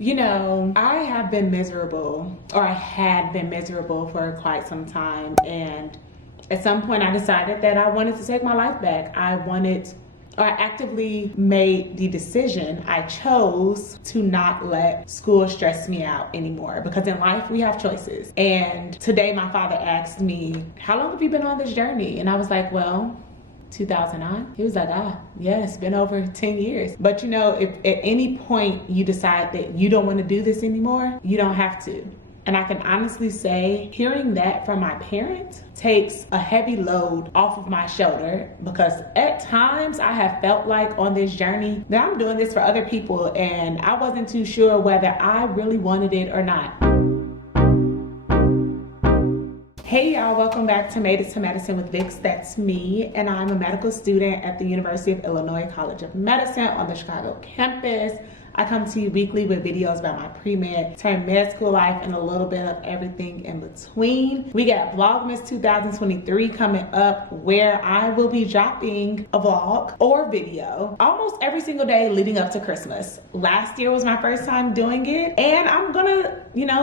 You know, I have been miserable, or I had been miserable for quite some time, and at some point I decided that I wanted to take my life back. I actively made the decision, I chose to not let school stress me out anymore, because in life we have choices. And today my father asked me, how long have you been on this journey? And I was like, well, 2009. He was like, yeah, it's been over 10 years. But you know, if at any point you decide that you don't want to do this anymore, you don't have to. And I can honestly say, hearing that from my parents takes a heavy load off of my shoulder, because at times I have felt like on this journey that I'm doing this for other people, and I wasn't too sure whether I really wanted it or not. Hey y'all, welcome back to Made It to Medicine with Vix. That's me, and I'm a medical student at the University of Illinois College of Medicine on the Chicago campus. I come to you weekly with videos about my pre-med, turn med school life, and a little bit of everything in between. We got Vlogmas 2023 coming up, where I will be dropping a vlog or video almost every single day leading up to Christmas. Last year was my first time doing it, and I'm gonna,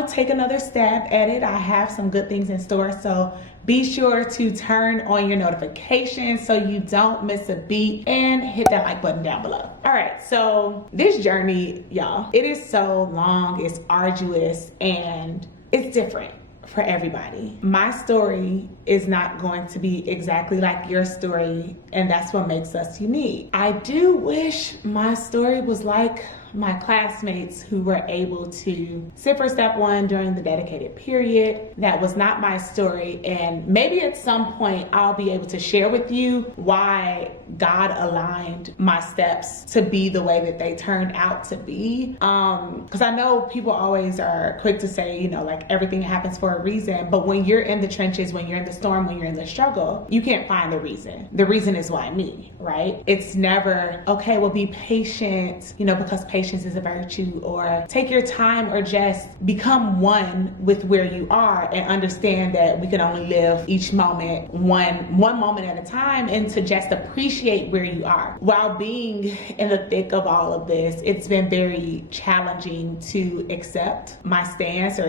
take another stab at it. I have some good things in store, so be sure to turn on your notifications so you don't miss a beat, and hit that like button down below. All right, so this journey, y'all, it is so long, it's arduous, and it's different for everybody. My story is not going to be exactly like your story, and that's what makes us unique. I do wish my story was like my classmates who were able to sit for step one during the dedicated period. That was not my story, and maybe at some point I'll be able to share with you why God aligned my steps to be the way that they turned out to be. Because I know people always are quick to say, like everything happens for a reason, but when you're in the trenches, when you're in the storm, when you're in the struggle, you can't find the reason. The reason is why me, right? It's never, okay, well, be patient, because patience is a virtue, or take your time, or just become one with where you are and understand that we can only live each moment one moment at a time, and to just appreciate where you are. While being in the thick of all of this, it's been very challenging to accept my stance,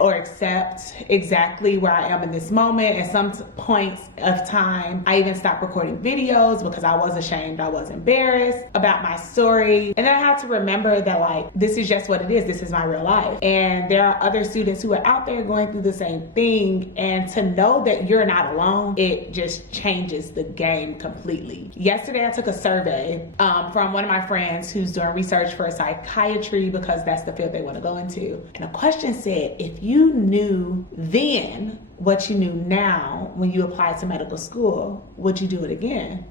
or accept exactly where I am in this moment. At some points of time, I even stopped recording videos because I was ashamed, I was embarrassed about my story. And then I had to remember that, like, this is just what it is. This is my real life. And there are other students who are out there going through the same thing. And to know that you're not alone, it just changes the game completely. Yesterday, I took a survey from one of my friends who's doing research for psychiatry, because that's the field they want to go into. And a question said, if you knew then what you knew now when you applied to medical school, would you do it again?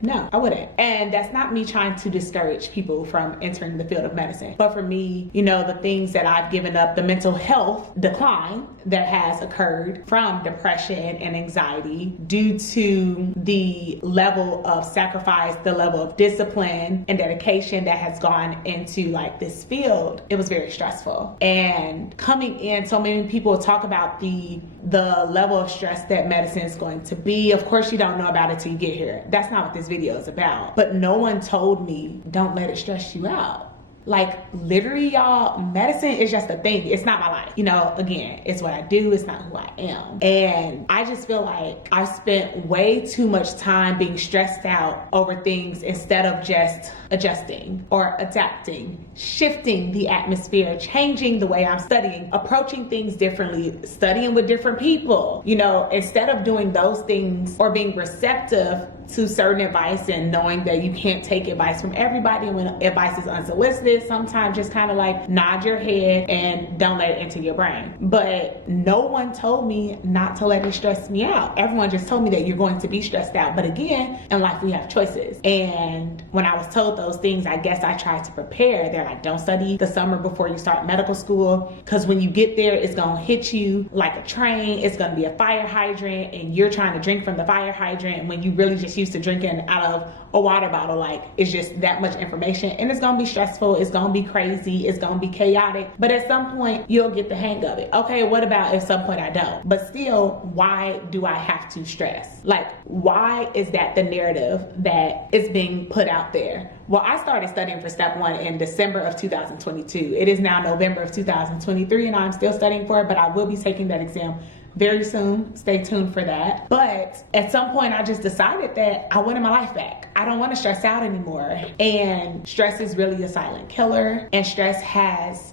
No, I wouldn't. And that's not me trying to discourage people from entering the field of medicine. But for me, the things that I've given up, the mental health decline that has occurred from depression and anxiety due to the level of sacrifice, the level of discipline and dedication that has gone into like this field, it was very stressful. And coming in, so many people talk about the level of stress that medicine is going to be. Of course, you don't know about it till you get here. That's not what this video is about. But no one told me, don't let it stress you out. Like, literally, y'all, medicine is just a thing. It's not my life. Again, it's what I do. It's not who I am. And I just feel like I spent way too much time being stressed out over things instead of just adjusting or adapting, shifting the atmosphere, changing the way I'm studying, approaching things differently, studying with different people. Instead of doing those things or being receptive to certain advice and knowing that you can't take advice from everybody when advice is unsolicited, sometimes just kind of like nod your head and don't let it enter your brain. But no one told me not to let it stress me out. Everyone just told me that you're going to be stressed out. But again, in life we have choices. And when I was told those things, I guess I tried to prepare. They're like, don't study the summer before you start medical school, because when you get there, it's gonna hit you like a train. It's gonna be a fire hydrant, and you're trying to drink from the fire hydrant when you really just used to drinking out of a water bottle. Like, it's just that much information, and it's gonna be stressful, it's gonna be crazy, it's gonna be chaotic, but at some point you'll get the hang of it. Okay, what about if some point I don't? But still, why do I have to stress? Like, why is that the narrative that is being put out there? Well, I started studying for step 1 in December of 2022. It is now November of 2023 and I'm still studying for it, but I will be taking that exam very soon. Stay tuned for that. But at some point I just decided that I wanted my life back. I don't want to stress out anymore. And stress is really a silent killer, and stress has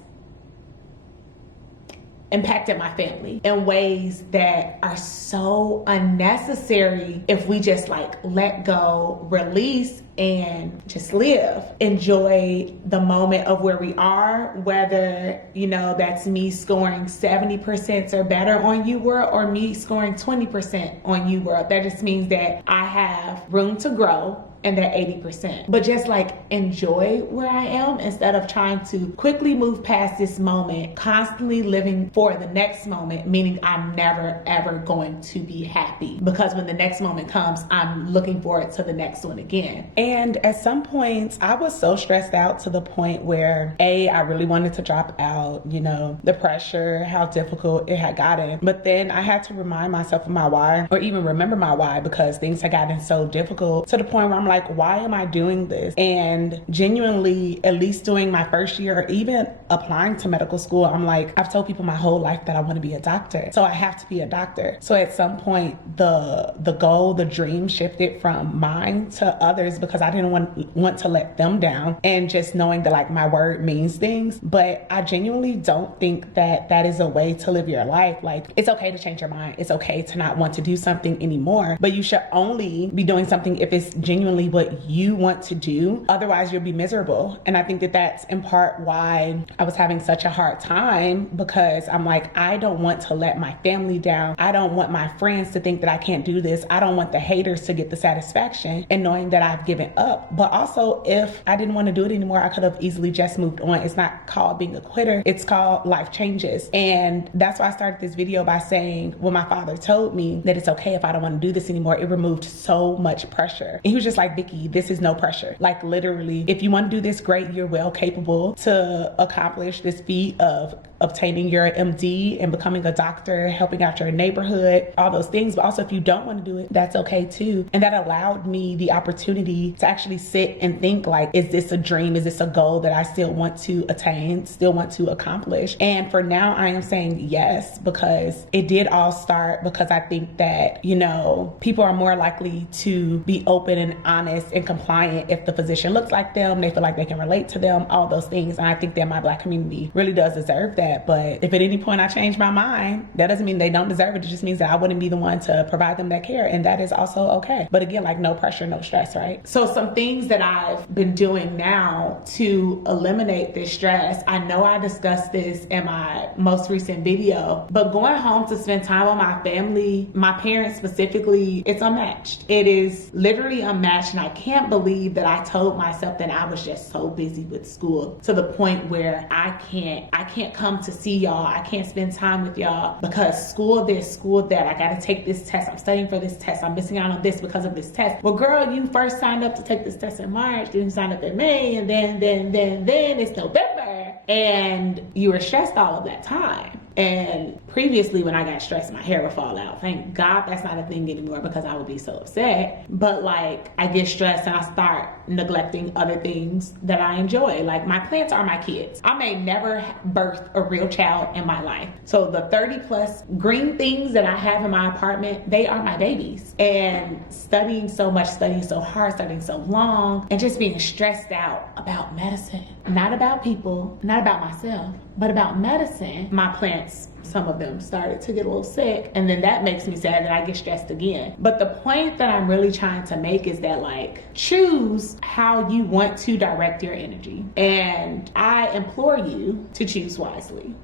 impacted my family in ways that are so unnecessary if we just like let go, release, and just live. Enjoy the moment of where we are, whether, you know, that's me scoring 70% or better on UWorld or me scoring 20% on UWorld. That just means that I have room to grow and that 80%. But just like enjoy where I am instead of trying to quickly move past this moment, constantly living for the next moment, meaning I'm never ever going to be happy, because when the next moment comes, I'm looking forward to the next one again. And at some points I was so stressed out to the point where I really wanted to drop out, you know, the pressure, how difficult it had gotten. But then I had to remind myself of my why, or even remember my why, because things had gotten so difficult to the point where I'm like, why am I doing this? And genuinely, at least during my first year or even applying to medical school, I'm like, I've told people my whole life that I want to be a doctor, so I have to be a doctor. So at some point the goal, the dream shifted from mine to others, because I didn't want to let them down, and just knowing that like my word means things. But I genuinely don't think that that is a way to live your life. Like, it's okay to change your mind. It's okay to not want to do something anymore, but you should only be doing something if it's genuinely what you want to do. Otherwise you'll be miserable. And I think that that's in part why I was having such a hard time, because I'm like, I don't want to let my family down. I don't want my friends to think that I can't do this. I don't want the haters to get the satisfaction and knowing that I've given up. But also, if I didn't want to do it anymore, I could have easily just moved on. It's not called being a quitter. It's called life changes. And that's why I started this video by saying, when my father told me that it's okay if I don't want to do this anymore, it removed so much pressure. And he was just like, Vicky, this is no pressure. Like, literally, if you want to do this, great, you're well capable to accomplish this feat of obtaining your MD and becoming a doctor, helping out your neighborhood, all those things. But also, if you don't want to do it, that's okay too. And that allowed me the opportunity to actually sit and think, like, is this a dream? Is this a goal that I still want to attain, still want to accomplish? And for now, I am saying yes, because it did all start because I think that, you know, people are more likely to be open and honest and compliant if the physician looks like them, they feel like they can relate to them, all those things. And I think that my Black community really does deserve that. But if at any point I change my mind, that doesn't mean they don't deserve it. It just means that I wouldn't be the one to provide them that care. And that is also okay. But again, like, no pressure, no stress, right? So some things that I've been doing now to eliminate this stress, I know I discussed this in my most recent video, but going home to spend time with my family, my parents specifically, it's unmatched. It is literally unmatched. And I can't believe that I told myself that I was just so busy with school to the point where I can't come to see y'all. I can't spend time with y'all because school this, school that. I gotta take this test. I'm studying for this test. I'm missing out on this because of this test. Well, girl, you first signed up to take this test in March, then you signed up in May, and then it's November, and you were stressed all of that time. And previously, when I got stressed, my hair would fall out. Thank God that's not a thing anymore, because I would be so upset. But like, I get stressed and I start neglecting other things that I enjoy. Like, my plants are my kids. I may never birth a real child in my life. So the 30+ green things that I have in my apartment, they are my babies. And studying so much, studying so hard, studying so long, and just being stressed out about medicine, not about people, not about myself, but about medicine. My plants, some of them started to get a little sick, and then that makes me sad that I get stressed again. But the point that I'm really trying to make is that, like, choose how you want to direct your energy. And I implore you to choose wisely.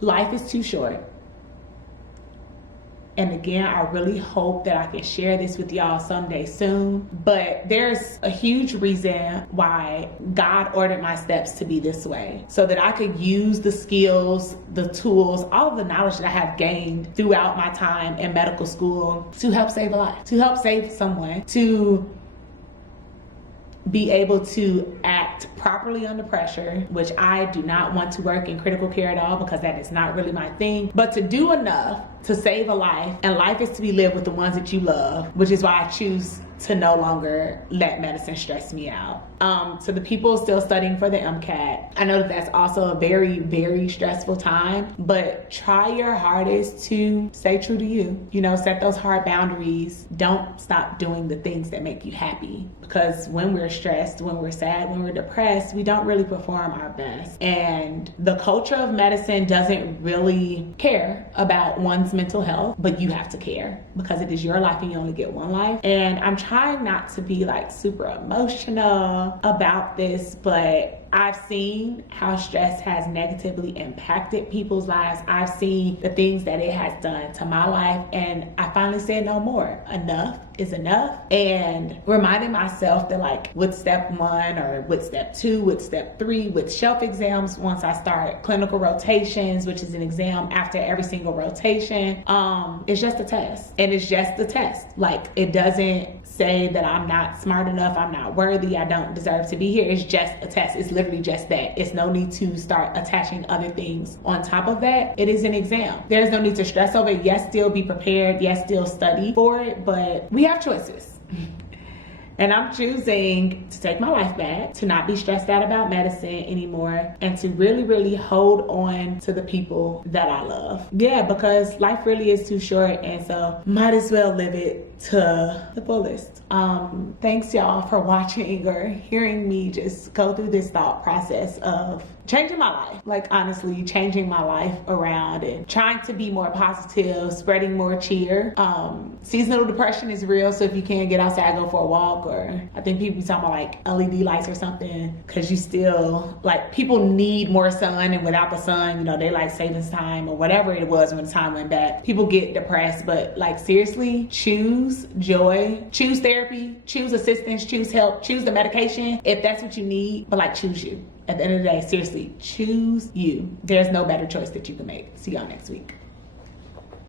Life is too short. And again, I really hope that I can share this with y'all someday soon. But there's a huge reason why God ordered my steps to be this way, so that I could use the skills, the tools, all of the knowledge that I have gained throughout my time in medical school to help save a life, to help save someone, to be able to act properly under pressure, which I do not want to work in critical care at all, because that is not really my thing, but to do enough to save a life. And life is to be lived with the ones that you love, which is why I choose to no longer let medicine stress me out. To the people still studying for the MCAT, I know that that's also a very, very stressful time, but try your hardest to stay true to you. You know, set those hard boundaries. Don't stop doing the things that make you happy, because when we're stressed, when we're sad, when we're depressed, we don't really perform our best. And the culture of medicine doesn't really care about one's mental health, but you have to care because it is your life and you only get one life. And I'm trying not to be like super emotional about this, but I've seen how stress has negatively impacted people's lives. I've seen the things that it has done to my life, and I finally said no more. Enough is enough. And reminding myself that, like, with step 1 or with step 2, with step 3, with shelf exams, once I start clinical rotations, which is an exam after every single rotation, it's just a test. And it's just a test. Like, it doesn't say that I'm not smart enough, I'm not worthy, I don't deserve to be here. It's just a test. It's literally just that. It's no need to start attaching other things on top of that. It is an exam. There's no need to stress over it. Yes, still be prepared. Yes, still study for it, but we have choices. And I'm choosing to take my life back, to not be stressed out about medicine anymore, and to really, really hold on to the people that I love. Yeah, because life really is too short, and so might as well live it to the fullest. Thanks y'all for watching or hearing me just go through this thought process of changing my life. Like, honestly, changing my life around and trying to be more positive, spreading more cheer. Seasonal depression is real, so if you can't get outside, go for a walk, or I think people be talking about like LED lights or something, because you still, like, people need more sun, and without the sun, you know, they like savings time or whatever it was when the time went back. People get depressed, but like, seriously, choose joy, choose therapy, choose assistance, choose help, choose the medication if that's what you need, but like, choose you. At the end of the day, seriously, choose you. There's no better choice that you can make. See y'all next week.